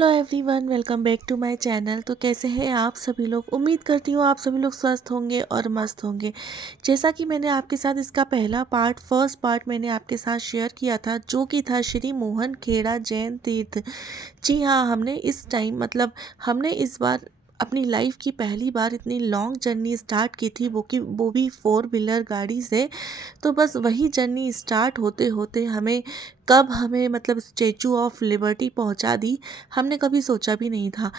Hello everyone, welcome back to my channel. तो कैसे हैं आप सभी लोग? उम्मीद करती हूँ आप सभी लोग स्वस्थ होंगे और मस्त होंगे। जैसा कि मैंने आपके साथ इसका फर्स्ट पार्ट मैंने आपके साथ शेयर किया था, जो कि था श्री मोहन खेड़ा जैन तीर्थ। जी हाँ, हमने इस बार अपनी लाइफ की पहली बार इतनी लॉन्ग जर्नी स्टार्ट की थी, वो भी फोर व्हीलर गाड़ी से। तो बस वही जर्नी स्टार्ट होते होते हमें स्टेचू ऑफ लिबर्टी पहुंचा दी। हमने कभी सोचा भी नहीं था।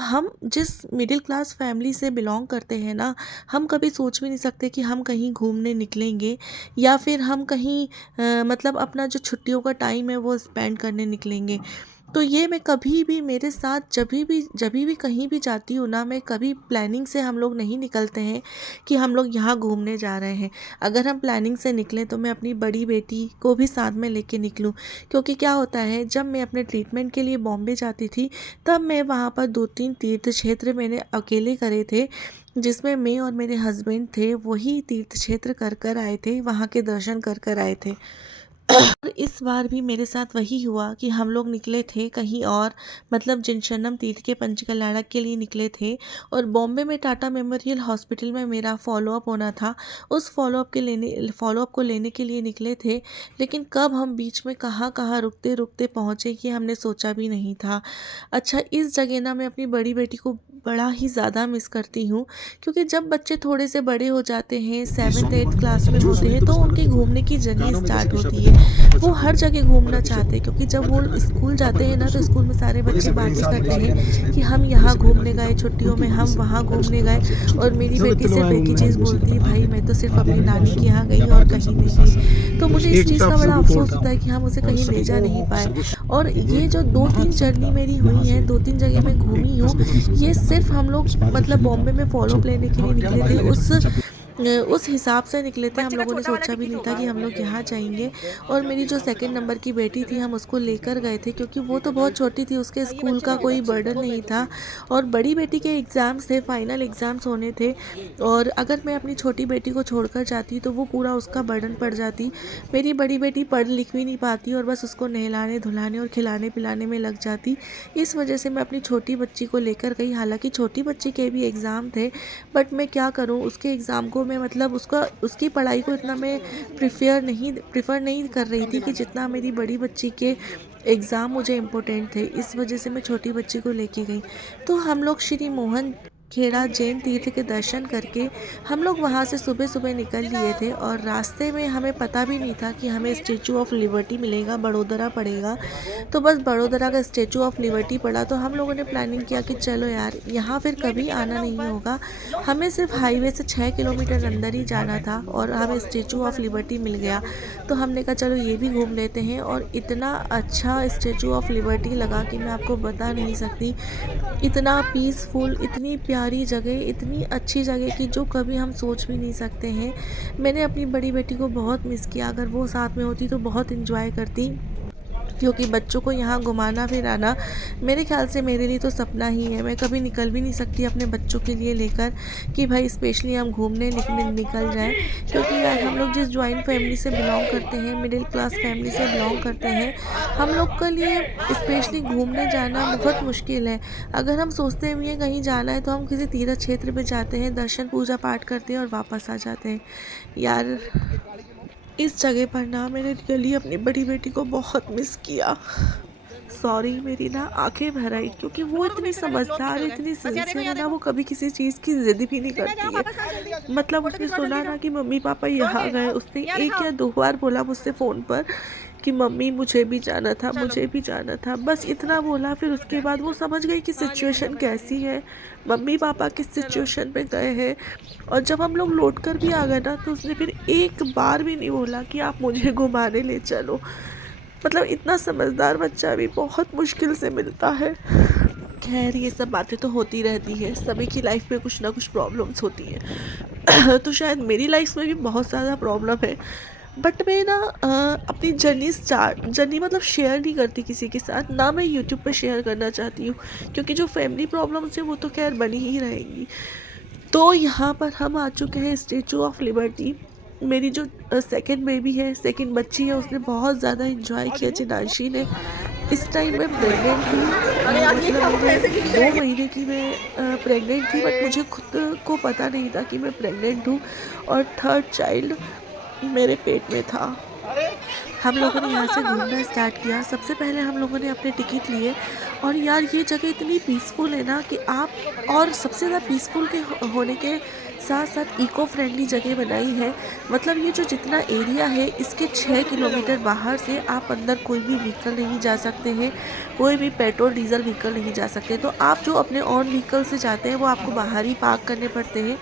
हम जिस मिडिल क्लास फैमिली से बिलोंग करते हैं ना, हम कभी सोच भी नहीं सकते कि हम कहीं घूमने निकलेंगे या फिर हम कहीं अपना जो छुट्टियों का टाइम है वो स्पेंड करने निकलेंगे। तो ये मैं कभी भी मेरे साथ जभी भी कहीं भी जाती हूँ ना, मैं कभी प्लानिंग से हम लोग नहीं निकलते हैं कि हम लोग यहाँ घूमने जा रहे हैं। अगर हम प्लानिंग से निकलें तो मैं अपनी बड़ी बेटी को भी साथ में लेके निकलूं। क्योंकि क्या होता है, जब मैं अपने ट्रीटमेंट के लिए बॉम्बे जाती थी तब मैं वहाँ पर 2-3 तीर्थ क्षेत्र मैंने अकेले करे थे, जिसमें मैं और मेरे हस्बैंड थे वही तीर्थ क्षेत्र कर कर आए थे, वहाँ के दर्शन कर कर आए थे। और इस बार भी मेरे साथ वही हुआ कि हम लोग निकले थे कहीं और, जिनशनम तीर्थ के पंचकल्याणक के लिए निकले थे। और बॉम्बे में टाटा मेमोरियल हॉस्पिटल में मेरा फॉलोअप होना था। उस फॉलोअप को लेने के लिए निकले थे। लेकिन कब हम बीच में कहाँ कहाँ रुकते रुकते पहुँचे कि हमने सोचा भी नहीं था। अच्छा, इस जगह ना मैं अपनी बड़ी बेटी को बड़ा ही ज़्यादा मिस करती हूँ। क्योंकि जब बच्चे थोड़े से बड़े हो जाते हैं, 7th 8th क्लास में होते हैं, तो उनकी घूमने की जर्नी स्टार्ट होती है। वो हर जगह घूमना चाहते हैं, क्योंकि जब वो स्कूल जाते हैं ना, तो स्कूल में सारे बच्चे बातें करते हैं कि हम यहाँ घूमने गए छुट्टियों में, हम वहाँ घूमने गए। और मेरी बेटी सिर्फ एक ही चीज़ बोलती है, भाई मैं तो सिर्फ अपनी नानी के यहाँ गई और कहीं नहीं गई। तो मुझे इस चीज़ का बड़ा अफसोस होता है कि हम उसे कहीं ले जा नहीं पाए। और ये जो 2-3 जर्नी मेरी हुई है, 2-3 जगह मैं घूमी हूँ, ये सिर्फ हम लोग बॉम्बे में फॉलोअप लेने के लिए निकले थे। उस हिसाब से निकले थे, हम लोगों ने सोचा भी नहीं था कि हम लोग यहाँ जाएंगे। और मेरी जो सेकंड नंबर की बेटी थी, हम उसको लेकर गए थे क्योंकि वो तो बहुत छोटी थी, उसके स्कूल का कोई बर्डन नहीं था। और बड़ी बेटी के एग्ज़ाम्स थे, फाइनल एग्ज़ाम्स होने थे। और अगर मैं अपनी छोटी बेटी को छोड़कर जाती तो वो पूरा उसका बर्डन पड़ जाती। मेरी बड़ी बेटी पढ़ लिख भी नहीं पाती और बस उसको नहलाने धुलाने और खिलाने पिलाने में लग जाती। इस वजह से मैं अपनी छोटी बच्ची को लेकर गई। हालांकि छोटी बच्ची के भी एग्ज़ाम थे, बट मैं क्या करूं, उसके एग्ज़ाम को मैं उसकी पढ़ाई को इतना मैं प्रिफ़र नहीं कर रही थी कि जितना मेरी बड़ी बच्ची के एग्ज़ाम मुझे इम्पोर्टेंट थे। इस वजह से मैं छोटी बच्ची को लेके गई। तो हम लोग श्री मोहन खेड़ा जैन तीर्थ के दर्शन करके हम लोग वहाँ से सुबह सुबह निकल लिए थे। और रास्ते में हमें पता भी नहीं था कि हमें स्टेचू ऑफ लिबर्टी मिलेगा, बड़ोदरा पड़ेगा। तो बस बड़ोदरा का स्टेचू ऑफ लिबर्टी पड़ा, तो हम लोगों ने प्लानिंग किया कि चलो यार, यहाँ फिर कभी आना नहीं होगा। हमें सिर्फ हाईवे से 6 किलोमीटर अंदर ही जाना था और हमें स्टेचू ऑफ लिबर्टी मिल गया। तो हमने कहा चलो ये भी घूम लेते हैं। और इतना अच्छा स्टेचू ऑफ लिबर्टी लगा कि मैं आपको बता नहीं सकती। इतना पीसफुल, इतनी प्यारी जगह, इतनी अच्छी जगह कि जो कभी हम सोच भी नहीं सकते हैं। मैंने अपनी बड़ी बेटी को बहुत मिस किया। अगर वो साथ में होती तो बहुत इन्जॉय करती, क्योंकि बच्चों को यहाँ घुमाना फिराना मेरे ख्याल से मेरे लिए तो सपना ही है। मैं कभी निकल भी नहीं सकती अपने बच्चों के लिए लेकर कि भाई स्पेशली हम घूमने निकल जाएं। क्योंकि यार, हम लोग जिस जॉइंट फैमिली से बिलोंग करते हैं, मिडिल क्लास फैमिली से बिलोंग करते हैं, हम लोग के लिए स्पेशली घूमने जाना बहुत मुश्किल है। अगर हम सोचते भी हैं कहीं जाना है तो हम किसी तीर्थ क्षेत्र पे जाते हैं, दर्शन पूजा पाठ करते हैं और वापस आ जाते हैं। यार, इस जगह पर ना मैंने रियली अपनी बड़ी बेटी को बहुत मिस किया। सॉरी, मेरी ना आंखें भर आई, क्योंकि वो इतनी समझदार, इतनी सिंसियर है ना, वो कभी किसी चीज़ की जिद भी नहीं करती है। उसने सुना ना कि मम्मी पापा यहाँ गए, उसने एक या दो बार बोला मुझसे फ़ोन पर कि मम्मी मुझे भी जाना था, मुझे भी जाना था, बस इतना बोला। फिर उसके बाद वो समझ गई कि सिचुएशन कैसी है, मम्मी पापा किस सिचुएशन में गए हैं। और जब हम लोग लौट कर भी आ गए ना, तो उसने फिर एक बार भी नहीं बोला कि आप मुझे घुमाने ले चलो। इतना समझदार बच्चा भी बहुत मुश्किल से मिलता है। खैर, ये सब बातें तो होती रहती है, सभी की लाइफ में कुछ ना कुछ प्रॉब्लम्स होती हैं। तो शायद मेरी लाइफ में भी बहुत ज़्यादा प्रॉब्लम है। बट मैं ना अपनी जर्नी शेयर नहीं करती किसी के साथ, ना मैं यूट्यूब पे शेयर करना चाहती हूँ। क्योंकि जो फैमिली प्रॉब्लम्स हैं वो तो खैर बनी ही रहेंगी। तो यहाँ पर हम आ चुके हैं स्टेचू ऑफ लिबर्टी। मेरी जो सेकंड बेबी है, सेकंड बच्ची है, उसने बहुत ज़्यादा इंजॉय किया, चिनांशी ने। इस टाइम मैं प्रेग्नेंट थी। मतलब मेरे 2 महीने की मैं प्रेग्नेंट थी, बट मुझे खुद को पता नहीं था कि मैं प्रेग्नेंट हूँ और थर्ड चाइल्ड मेरे पेट में था। हम लोगों ने यहाँ से घूमना स्टार्ट किया। सबसे पहले हम लोगों ने अपने टिकट लिए और यार ये जगह इतनी पीसफुल है ना कि आप, और सबसे ज़्यादा पीसफुल के होने के साथ साथ इको फ्रेंडली जगह बनाई है। मतलब ये जो जितना एरिया है इसके 6 किलोमीटर बाहर से आप अंदर कोई भी व्हीकल नहीं जा सकते हैं, कोई भी पेट्रोल डीजल व्हीकल नहीं जा सकते। तो आप जो अपने ऑन व्हीकल से जाते हैं वो आपको बाहर ही पार्क करने पड़ते हैं।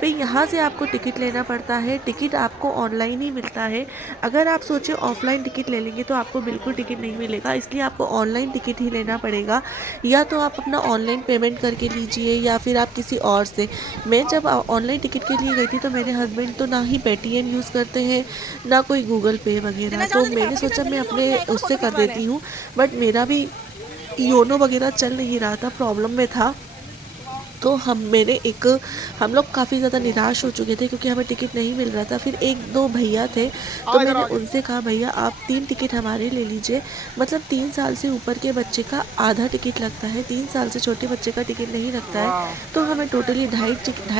फिर यहाँ से आपको टिकट लेना पड़ता है। टिकट आपको ऑनलाइन ही मिलता है। अगर आप सोचें ऑफलाइन टिकट ले लेंगे तो आपको बिल्कुल टिकट नहीं मिलेगा, इसलिए आपको ऑनलाइन टिकट ही लेना पड़ेगा। या तो आप अपना ऑनलाइन पेमेंट करके लीजिए या फिर आप किसी और से। मैं जब ऑनलाइन टिकट के लिए गई थी तो मेरे हस्बैंड तो ना ही पेटीएम यूज़ करते हैं, ना कोई गूगल पे वगैरह, तो मैंने सोचा मैं अपने उससे कर देती हूँ। बट मेरा भी योनो वगैरह चल नहीं रहा था, प्रॉब्लम में था। तो हम लोग काफ़ी ज़्यादा निराश हो चुके थे क्योंकि हमें टिकट नहीं मिल रहा था। फिर एक दो भैया थे, तो मैंने उनसे कहा भैया आप 3 टिकट हमारे ले लीजिए। मतलब 3 साल से ऊपर के बच्चे का आधा टिकट लगता है, 3 साल से छोटे बच्चे का टिकट नहीं लगता है। तो हमें टोटली ढाई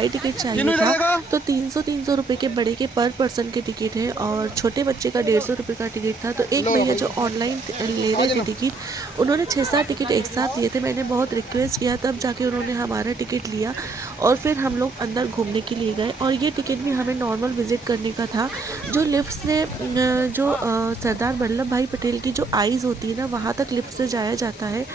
टिकट चाहिए था। तो 300 रुपये के बड़े के पर पर्सन के टिकट है और छोटे बच्चे का 150 रुपये का टिकट था। तो एक भैया जो ऑनलाइन ले रहे थे टिकट, उन्होंने 6-7 टिकट एक साथ लिए थे। मैंने बहुत रिक्वेस्ट किया तब जाके उन्होंने हमारा टिकट लिया और फिर हम लोग अंदर घूमने के लिए गए। और ये टिकट भी हमें नॉर्मल विज़िट करने का था। जो लिफ्ट से सरदार वल्लभ भाई पटेल की जो आइज़ होती है ना, वहाँ तक लिफ्ट से जाया जाता है,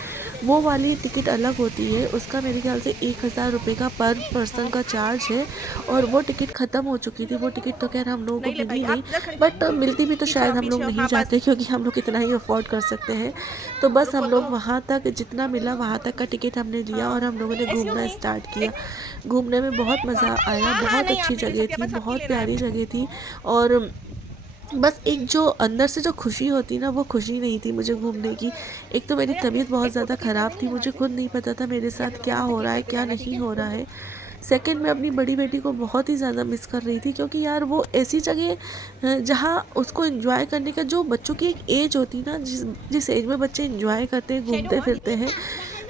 वो वाली टिकट अलग होती है। उसका मेरे ख्याल से 1000 रुपये का पर पर्सन का चार्ज है। और वो टिकट ख़त्म हो चुकी थी। वो टिकट तो खैर हम लोगों को मिली नहीं, बट मिलती भी तो शायद हम लोग नहीं जाते क्योंकि हम लोग इतना ही अफोर्ड कर सकते हैं। तो बस हम लोग वहाँ तक जितना मिला वहाँ तक का टिकट हमने लिया और हम लोगों ने घूमना स्टार्ट किया। घूमने में बहुत मज़ा आया, बहुत अच्छी जगह थी, बहुत प्यारी जगह थी। और बस एक जो अंदर से जो खुशी होती ना, वो खुशी नहीं थी मुझे घूमने की। एक तो मेरी तबीयत बहुत ज़्यादा ख़राब थी, मुझे खुद नहीं पता था मेरे साथ क्या हो रहा है क्या नहीं हो रहा है। सेकंड, मैं अपनी बड़ी बेटी को बहुत ही ज़्यादा मिस कर रही थी क्योंकि यार वो ऐसी जगह जहाँ उसको एंजॉय करने का, जो बच्चों की एक एज होती ना, जिस जिस एज में बच्चे एंजॉय करते हैं, घूमते फिरते हैं,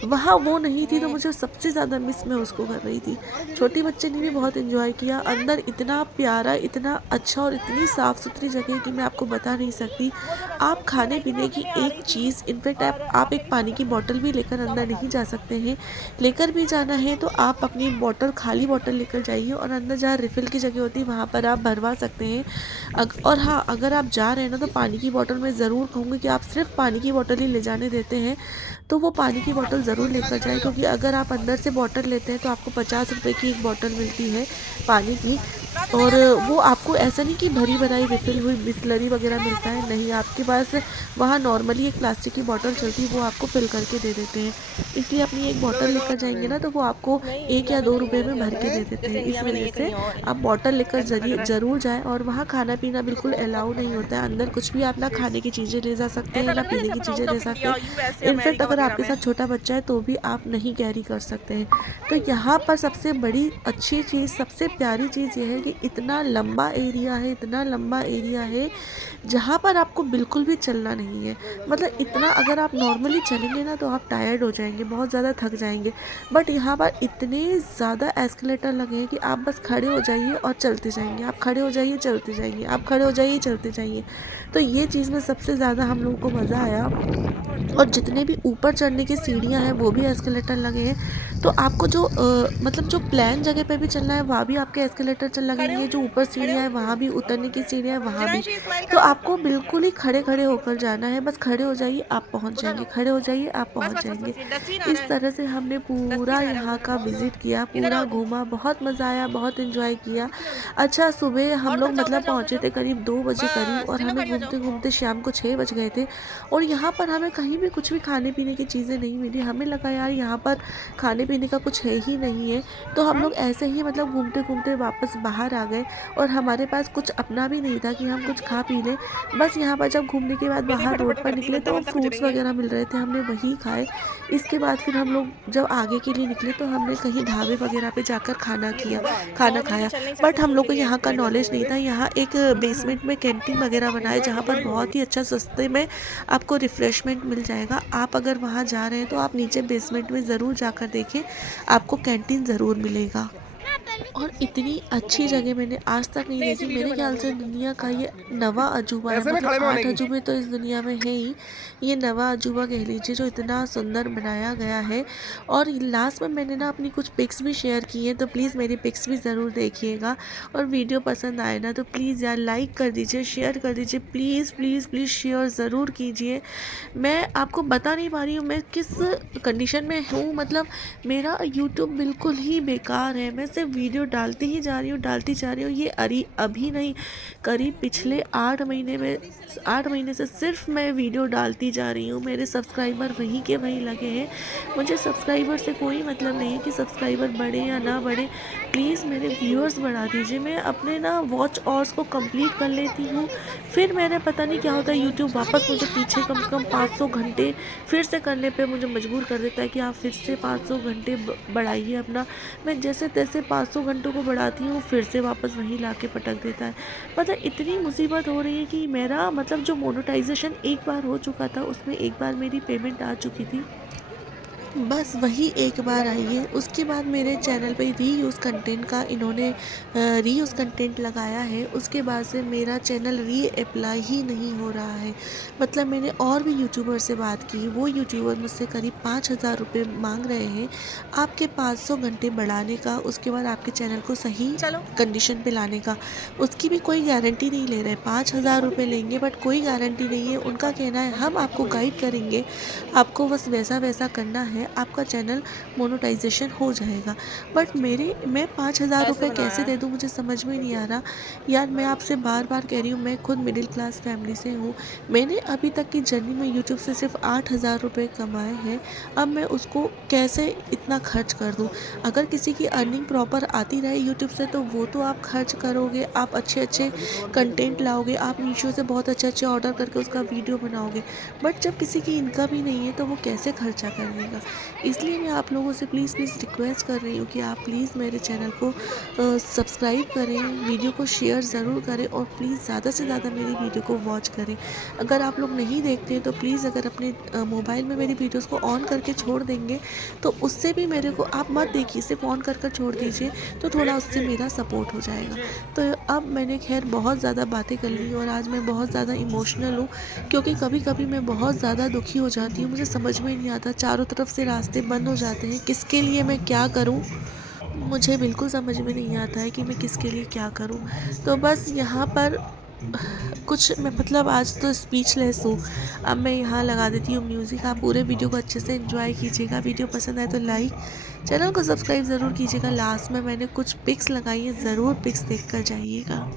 वहाँ वो नहीं थी। तो मुझे सबसे ज़्यादा मिस मैं उसको कर रही थी। छोटी बच्चे ने भी बहुत एंजॉय किया। अंदर इतना प्यारा, इतना अच्छा और इतनी साफ़ सुथरी जगह कि मैं आपको बता नहीं सकती। आप खाने पीने की एक चीज़, इनफैक्ट आप एक पानी की बोतल भी लेकर अंदर नहीं जा सकते हैं। लेकर भी जाना है तो आप अपनी बोतल, खाली बोतल लेकर जाइए और अंदर जहाँ रिफ़िल की जगह होती है वहाँ पर आप भरवा सकते हैं। और हाँ, अगर आप जा रहे हैं ना तो पानी की बोतल मैं ज़रूर कहूँगी कि आप सिर्फ पानी की बोतल ही ले जाने देते हैं तो वो पानी की बोतल ज़रूर लेकर जाएँ, क्योंकि अगर आप अंदर से बोतल लेते हैं तो आपको 50 रुपये की एक बोतल मिलती है पानी की। और वो आपको ऐसा नहीं कि भरी भराई रिफ़िल हुई बिसलरी वगैरह मिलता है, नहीं, आपके पास वहाँ नॉर्मली एक प्लास्टिक की बोतल चलती है, वो आपको फिल करके दे देते हैं। इसलिए अपनी एक बोतल लेकर जाएंगे ना तो वो आपको 1 या 2 रुपये में भर के दे देते हैं। इस वजह से आप बोतल लेकर ज़रूर जाएँ। और वहाँ खाना पीना बिल्कुल अलाउ नहीं होता है। अंदर कुछ भी आप ना खाने की चीज़ें ले जा सकते हैं, ना पीने की चीज़ें ले सकते हैं। इनफैक्ट अगर आपके साथ छोटा बच्चा है तो भी आप नहीं कैरी कर सकते हैं। तो यहाँ पर सबसे बड़ी अच्छी चीज़, सबसे प्यारी चीज़ ये है कि इतना लंबा एरिया है, इतना लंबा एरिया है जहाँ पर आपको बिल्कुल भी चलना नहीं है। मतलब इतना, अगर आप नॉर्मली चलेंगे ना तो आप टायर्ड हो जाएंगे, बहुत ज़्यादा थक जाएंगे। बट यहाँ पर इतने ज़्यादा एस्केलेटर लगे हैं कि आप बस खड़े हो जाइए और चलते जाएंगे, आप खड़े हो जाइए चलते जाइए, आप खड़े हो जाइए चलते जाइए। तो ये चीज़ में सबसे ज़्यादा हम लोगों को मज़ा आया। और जितने भी ऊपर चढ़ने की सीढ़ियाँ हैं वो भी एस्केलेटर लगे हैं। तो आपको जो मतलब जो प्लेन जगह पे भी चलना है वहाँ भी आपके एस्केलेटर लगेंगे, जो ऊपर सीढ़ियाँ हैं वहाँ भी, उतरने की सीढ़ियाँ हैं वहाँ भी। तो आपको बिल्कुल ही खड़े खड़े होकर जाना है, बस खड़े हो जाइए आप पहुँच जाएंगे, खड़े हो जाइए आप पहुँच जाएंगे। इस तरह से हमने पूरा यहाँ का विज़िट किया, पूरा घूमा, बहुत मज़ा आया, बहुत इन्जॉय किया। अच्छा, सुबह हम लोग मतलब पहुँचे थे करीब 2 बजे करीब, और हमें घूमते घूमते शाम को 6 बज गए थे। और यहाँ पर हमें कहीं भी कुछ भी खाने पीने की चीज़ें नहीं मिली। हमें लगा यार यहाँ पर खाने पीने का कुछ है ही नहीं है। तो हम लोग ऐसे ही मतलब घूमते घूमते वापस बाहर आ गए और हमारे पास कुछ अपना भी नहीं था कि हम कुछ खा पी लें। बस यहाँ पर जब घूमने के बाद बाहर रोड पर निकले तो फ्रूट्स वगैरह मिल रहे थे, हमने वही खाए। इसके बाद फिर हम लोग जब आगे के लिए निकले तो हमने कहीं ढाबे वगैरह पे जाकर खाना खाया। बट हम लोग को यहाँ का नॉलेज नहीं था। यहाँ एक बेसमेंट में कैंटीन वगैरह बना है जहाँ पर बहुत ही अच्छा सस्ते में आपको रिफ़्रेशमेंट मिल मिल जाएगा। आप अगर वहाँ जा रहे हैं तो आप नीचे बेसमेंट में ज़रूर जाकर देखें, आपको कैंटीन ज़रूर मिलेगा। और इतनी अच्छी जगह मैंने आज तक नहीं नहीं, ऐसी देखी। वीडियो मेरे ख्याल बनानी से है। दुनिया का ये नवा अजूबा है, ऐसे में मतलब खड़े में 8 बनेगी। अजूबे तो इस दुनिया में है ही। ये नवा अजूबा कह लीजिए जो इतना सुंदर बनाया गया है। और लास्ट में मैंने ना अपनी कुछ पिक्स भी शेयर की हैं, तो प्लीज़ मेरी पिक्स भी ज़रूर देखिएगा। और वीडियो पसंद आए ना तो प्लीज़ यार लाइक कर दीजिए, शेयर कर दीजिए, प्लीज़ प्लीज़ प्लीज़ शेयर ज़रूर कीजिए। मैं आपको बता नहीं पा रही हूँ मैं किस कंडीशन में हूँ, मतलब मेरा यूट्यूब बिल्कुल ही बेकार है। मैं सिर्फ वीडियो डालती ही जा रही हूँ, डालती जा रही हूँ। ये अरी अभी नहीं, करीब पिछले 8 महीने से सिर्फ मैं वीडियो डालती जा रही हूँ। मेरे सब्सक्राइबर वहीं के वहीं लगे हैं। मुझे सब्सक्राइबर से कोई मतलब नहीं है कि सब्सक्राइबर बढ़े या ना बढ़े। प्लीज़ मेरे व्यूअर्स बढ़ा दीजिए। मैं अपने ना वॉच आवर्स को कंप्लीट कर लेती हूँ, फिर मेरा पता नहीं क्या होता है, यूट्यूब वापस मुझे पीछे कम से कम 500 घंटे फिर से करने पे मुझे मजबूर कर देता है कि आप फिर से 500 घंटे बढ़ाइए अपना। मैं जैसे तैसे 500 घंटों को बढ़ाती हूँ, फिर से वापस वहीं ला के पटक देता है। मतलब इतनी मुसीबत हो रही है कि मेरा मतलब जो मोनेटाइजेशन एक बार हो चुका था, उसमें एक बार मेरी पेमेंट आ चुकी थी, बस वही एक बार आई है। उसके बाद मेरे चैनल पे रीयूज़ कंटेंट का इन्होंने रीयूज़ कंटेंट लगाया है। उसके बाद से मेरा चैनल रीअप्लाई ही नहीं हो रहा है। मतलब मैंने और भी यूट्यूबर से बात की, वो यूट्यूबर मुझसे करीब 5,000 रुपये मांग रहे हैं आपके 500 घंटे बढ़ाने का, उसके बाद आपके चैनल को सही चलो। कंडीशन पे लाने का। उसकी भी कोई गारंटी नहीं ले रहे। 5,000 रुपये लेंगे बट कोई गारंटी नहीं है। उनका कहना है हम आपको गाइड करेंगे, आपको बस वैसा वैसा करना है, आपका चैनल मोनेटाइजेशन हो जाएगा। बट मैं 5,000 ऐसे रुपये बनाया कैसे है। दे दूँ, मुझे समझ में नहीं आ रहा। यार मैं आपसे बार बार कह रही हूँ, मैं खुद मिडिल क्लास फैमिली से हूँ। मैंने अभी तक की जर्नी में यूट्यूब से सिर्फ 8,000 रुपये कमाए हैं। अब मैं उसको कैसे इतना खर्च कर दूँ। अगर किसी की अर्निंग प्रॉपर आती रहे यूट्यूब से तो वो तो आप खर्च करोगे, आप अच्छे अच्छे कंटेंट लाओगे, आप मीशो से बहुत अच्छे अच्छे ऑर्डर करके उसका वीडियो बनाओगे। बट जब किसी की इनकम ही नहीं है तो वो कैसे खर्चा करेगा। इसलिए मैं आप लोगों से प्लीज़ प्लीज़ रिक्वेस्ट कर रही हूँ कि आप प्लीज़ मेरे चैनल को सब्सक्राइब करें, वीडियो को शेयर ज़रूर करें और प्लीज़ ज़्यादा से ज़्यादा मेरी वीडियो को वॉच करें। अगर आप लोग नहीं देखते हैं तो प्लीज़ अगर अपने मोबाइल में मेरी वीडियोज़ को ऑन करके छोड़ देंगे तो उससे भी मेरे को आप मत देखिए, सिर्फ ऑन कर छोड़ दीजिए, तो थोड़ा उससे मेरा सपोर्ट हो जाएगा। तो अब मैंने खैर बहुत ज़्यादा बातें कर ली और आज मैं बहुत ज़्यादा इमोशनल हूँ, क्योंकि कभी कभी मैं बहुत ज़्यादा दुखी हो जाती हूँ। मुझे समझ में नहीं आता, चारों तरफ से रास्ते बंद हो जाते हैं, किसके लिए मैं क्या करूँ, मुझे बिल्कुल समझ में नहीं आता है कि मैं किसके लिए क्या करूँ। तो बस यहाँ पर कुछ मैं मतलब आज तो स्पीचलेस हूँ। अब मैं यहाँ लगा देती हूँ म्यूज़िक। आप पूरे वीडियो को अच्छे से एंजॉय कीजिएगा। वीडियो पसंद आए तो लाइक, चैनल को सब्सक्राइब ज़रूर कीजिएगा। लास्ट में मैंने कुछ पिक्स लगाई हैं, ज़रूर पिक्स देख कर जाइएगा।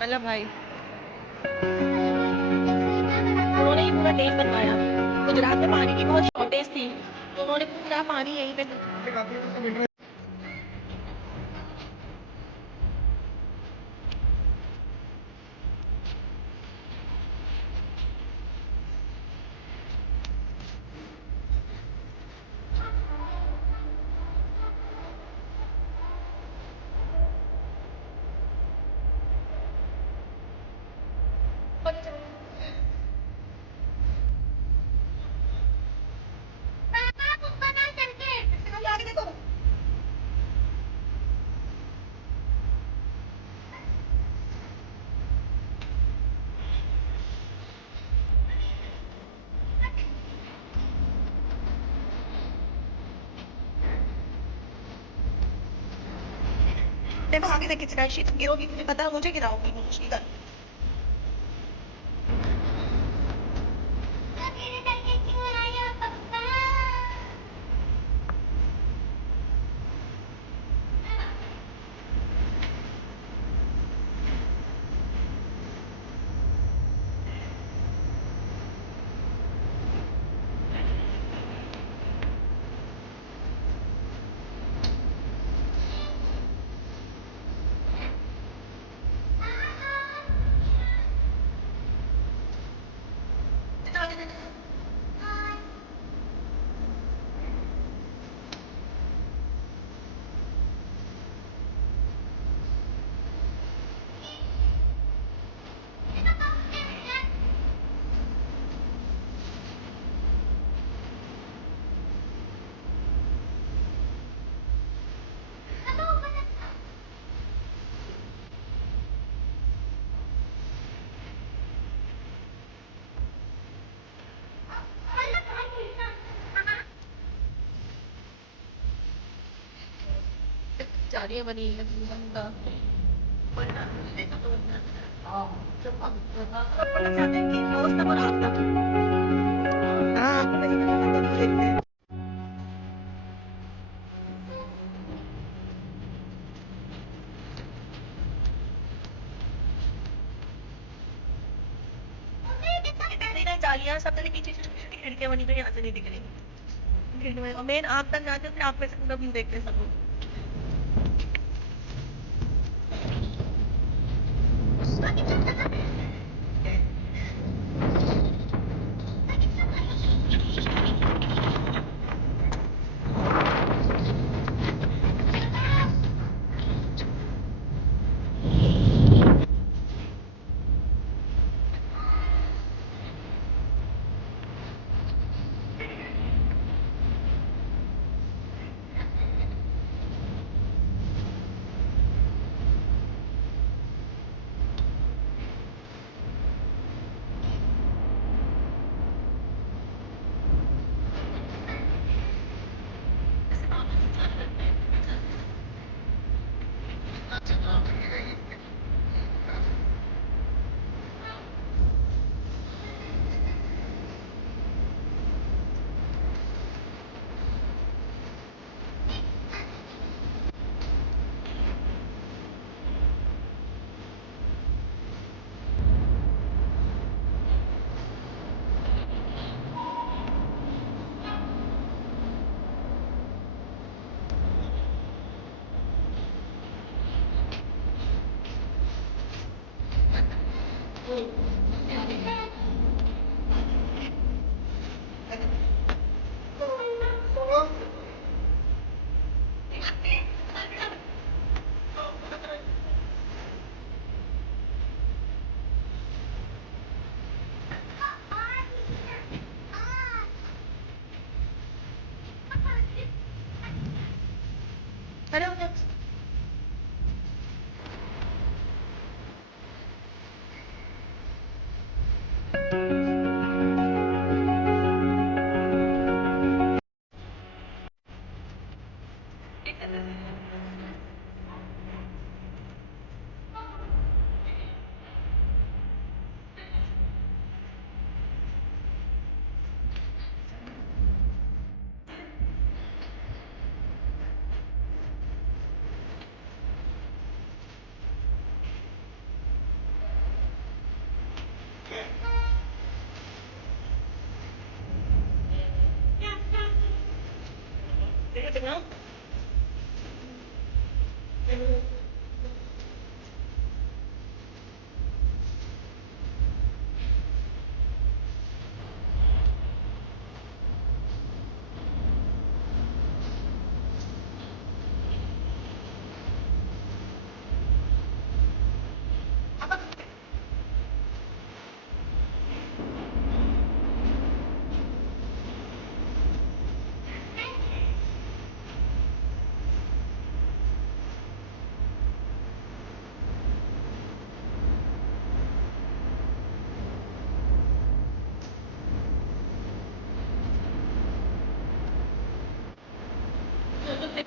मतलब भाई उन्होंने ही पूरा डैम बनवाया। गुजरात में पानी की बहुत शॉर्टेज थी, तो उन्होंने पूरा पानी यहीं पे। देखो आगे से कितना गिरोगी, मुझे पता है, मुझे गिराओगी इधर। जालियां बनी है बंदा हाँ जालियां सब तरह पीछे छोटी छोटी खिड़कियां बनी तो यहाँ से नहीं दिख रही। खिड़की में मेन आग तक जाते थे, आप में से पूरा व्यू देखते सब लोग। अरे तो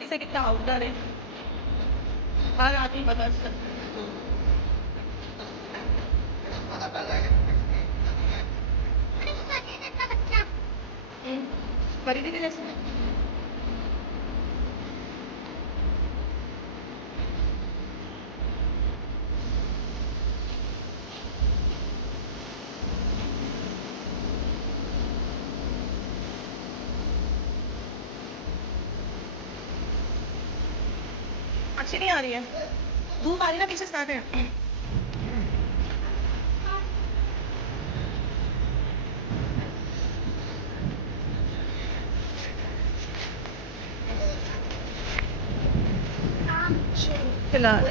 से कितना आउटडोर है, हर आदमी बदल सकता है। खरीदी थी जैसे अच्छी नहीं आ रही है, धूप आ रही है ना पीछे स्टार्ट है। फिलहाल